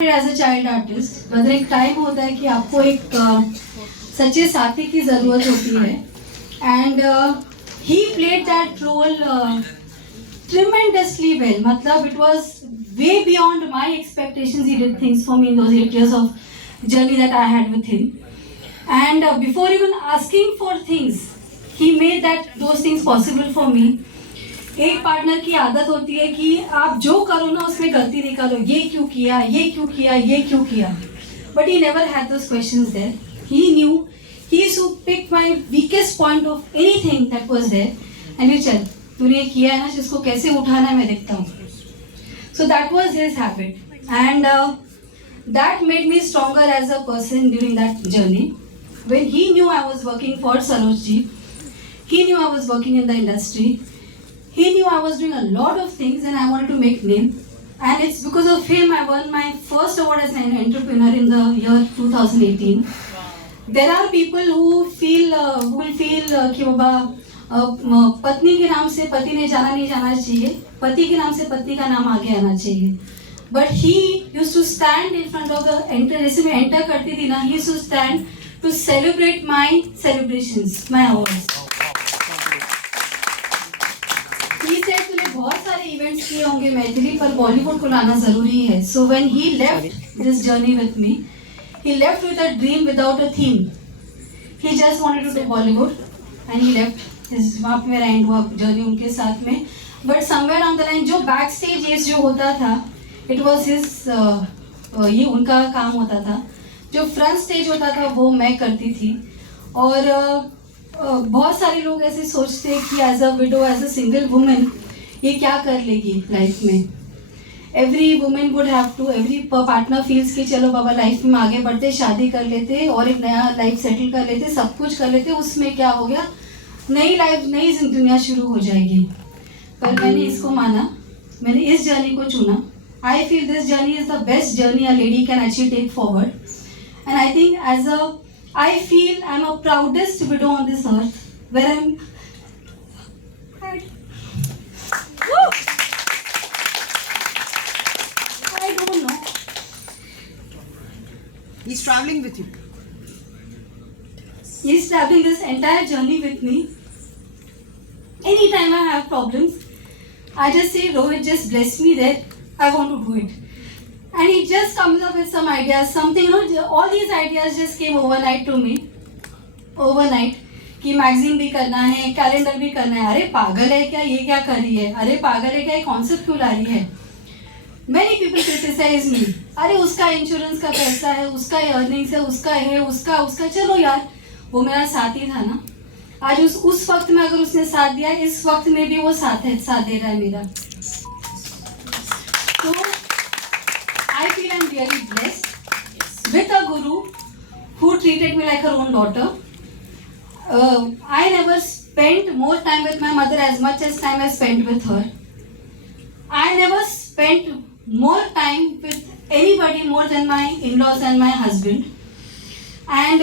As a child artist मतलब एक time होता है कि आपको एक सच्चे साथी की ज़रूरत होती है and he played that role tremendously well. मतलब it was way beyond my expectations. He did things for me in those 8 years of journey that I had with him. And before even asking for things, he made those things possible for me. एक partner की आदत होती है कि आप जो करो ना उसमें गलती निकालो, ये क्यों किया, ये क्यों किया, ये क्यों किया. But he never had those questions there. He knew. He used to pick my weakest point of anything that was there and he said, तूने किया है ना, जिसको कैसे उठाना है मैं देखता हूँ. So that was his habit and that made me stronger as a person during that journey. When he knew I was working for Saroj ji, he knew I was working in the industry. He knew I was doing a lot of things and I wanted to make name. And it's because of him I won my first award as an entrepreneur in the year 2018. There are people who will feel कि बाबा पत्नी के नाम से पति ने जाना नहीं जाना चाहिए, पति के नाम से पत्नी का नाम आगे आना चाहिए. But he used to stand in front of the जैसे मैं एंटर करती थी ना, he used to stand to celebrate my celebrations, my awards. He said तूने बहुत सारे इवेंट्स किए होंगे मैथिली पर बॉलीवुड को लाना जरूरी है. So when he left this journey with me, he left with a dream without a theme. He just wanted to do Bollywood and he left. वहाँ पे मेरा एंड हुआ जर्नी उनके साथ में. But somewhere on the line जो back stage ये जो होता था, इट वॉज हिज ये उनका काम होता था. जो फ्रंट स्टेज होता था वो मैं करती थी. और बहुत सारे लोग ऐसे सोचते कि as a widow, as a single women ये क्या कर लेगी लाइफ में. Every women would have to, every partner feels कि चलो बाबा लाइफ में आगे बढ़ते, शादी कर लेते और एक नया लाइफ सेटल कर लेते, सब कुछ कर लेते, उसमें क्या हो गया, नई लाइफ, नई दुनिया शुरू हो जाएगी. पर मैंने इसको माना, मैंने इस जर्नी को चुना. I feel this journey is the best journey a lady can actually take forward. And I think as a I feel I am a proudest widow on this earth where I am. I don't know. He's traveling with you. He's traveling this entire journey with me. Anytime I have problems, I just say, Rohit, just bless me there. I want to do it. And he just comes up with some ideas, something, all these ideas just came overnight to me. Overnight. कि magazine भी करना है, calendar भी करना है. अरे पागल है क्या, ये क्या कर रही है, अरे पागल है क्या, ये कॉन्सेप्ट क्यों ला रही है. Many people criticize me. अरे उसका इंश्योरेंस का पैसा है, उसका अर्निंग्स है, उसका है, उसका. चलो यार, वो मेरा साथी था ना. आज उस वक्त में अगर उसने साथ दिया, इस वक्त में भी वो साथ दे रहा है मेरा. तो आई feel I am really blessed with a Guru who treated me like her own daughter. I never spent more time with my mother as much as time I spent with her. I never spent more time with anybody more than my in-laws and my husband. And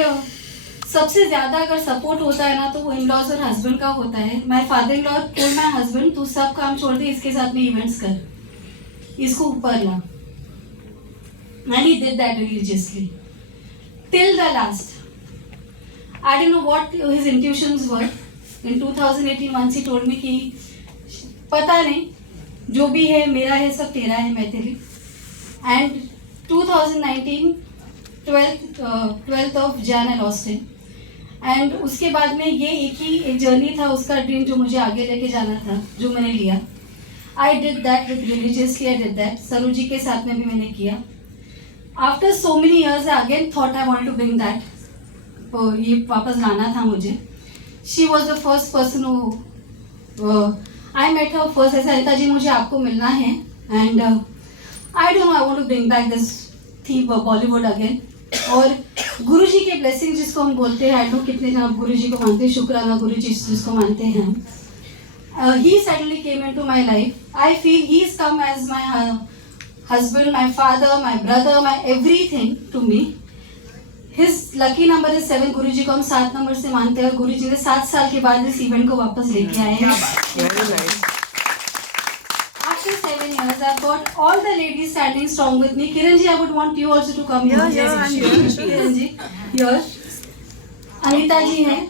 सबसे ज़्यादा अगर support होता है ना तो वो in-laws और husband का होता है. My father in law told my husband, तू सब काम छोड़ दे, इसके साथ में इवेंट्स कर, इसको ऊपर ला. And he did that religiously till the last. I don't know what his intuitions were. In 2018 once he told me कि पता नहीं, जो भी है मेरा है, सब तेरा है Maithili. And 2019 12th of Jan I lost him. And उसके बाद में ये एक जर्नी था, उसका ड्रीम जो मुझे आगे लेके जाना था, जो मैंने लिया. I did that with religiously, I did that. Saroj ji के साथ में भी मैंने किया. After so many years I again thought I wanted to bring that. ये वापस लाना था मुझे. She was the first person who I met her first. ऐसा रहता जी मुझे आपको मिलना है and I don't know, I want to bring back this theme Bollywood again. और गुरु जी के ब्लेसिंग जिसको हम बोलते हैं, आई डोंट नो कितने जन आप गुरु जी को मानते हैं, शुक्राना गुरु जी जिसको मानते हैं हम. He suddenly came into my life. I feel he is come as my husband, my father, my brother, my everything to me. His lucky number is 7. Guru जी को हम 7 नंबर से मानते हैं और गुरु जी ने 7 साल के बाद इस इवेंट को वापस लेके आए हैं. After 7 years as I've got all the ladies standing strong with me. Kiran ji, I would want you also to come here. Kiran ji, here. Anita ji हैं.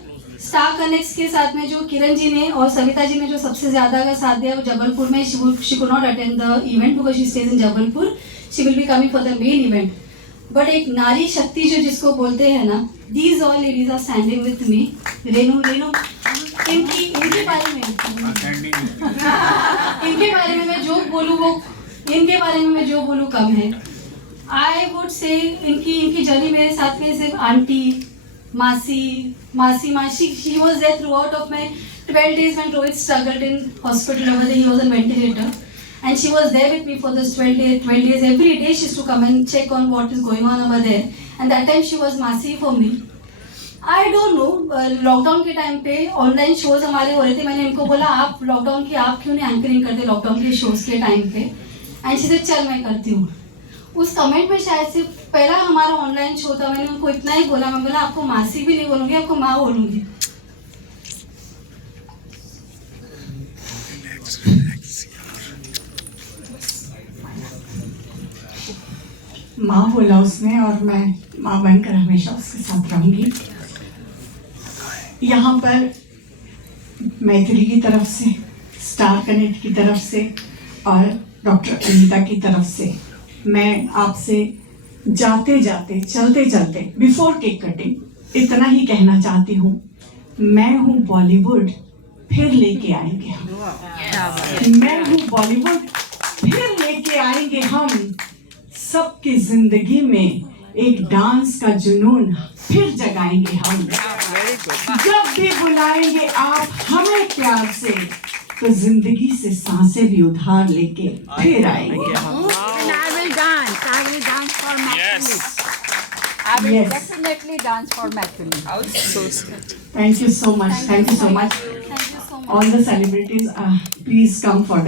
स्टार कनेक्ट्स के साथ में जो किरण जी ने और सविता जी ने जो सबसे ज्यादा का साथ दिया वो जबलपुर में. she could not attend the event because she stays in Jabalpur. She will be coming for the main event. But एक नारी शक्ति जो जिसको बोलते हैं ना, these all ladies are standing with me. Renu इनके बारे में मैं जो बोलूँ वो इनके बारे में मैं जो बोलूँ कम है. I would say इनकी जर्नी मेरे साथ में सिर्फ आंटी मासी she was there throughout of my 12 days when Rohit struggled in hospital over there. He was on ventilator and she was there with me for those 12 days. Every day she used to come and check on what is going on over there, and that time she was Masi for me. I don't know, lockdown के time पे online shows हमारे हो रहे थे. मैंने इनको बोला आप लॉकडाउन की आप क्यों नहीं एंकरिंग करते लॉकडाउन के शोज के टाइम पे, एंड शी सेड चल मैं करती हूँ. उस कमेंट में शायद से पहला हमारा ऑनलाइन शो था. मैंने उनको इतना ही बोला, मैं बोला आपको मासी भी नहीं बोलूँगी, आपको माँ बोलूँगी. माँ बोला उसने और मैं माँ बनकर हमेशा उसके साथ रहूंगी. यहाँ पर मैथिली की तरफ से, स्टार कनेक्ट की तरफ से और डॉक्टर अनीता की तरफ से मैं आपसे जाते जाते चलते चलते बिफोर केक कटिंग इतना ही कहना चाहती हूँ. मैं हूँ बॉलीवुड फिर लेके आएंगे हम. मैं हूँ बॉलीवुड फिर लेके आएंगे हम. सबकी जिंदगी में एक डांस का जुनून फिर जगाएंगे हम. जब भी बुलाएंगे आप हमें प्यार से तो जिंदगी से सांसें भी उधार लेके फिर आएंगे हम. I will dance for Mathili. Yes. I will Yes. definitely dance for Mathili. Thank you so much. Thank you so much. Thank you so much. All the celebrities, please come for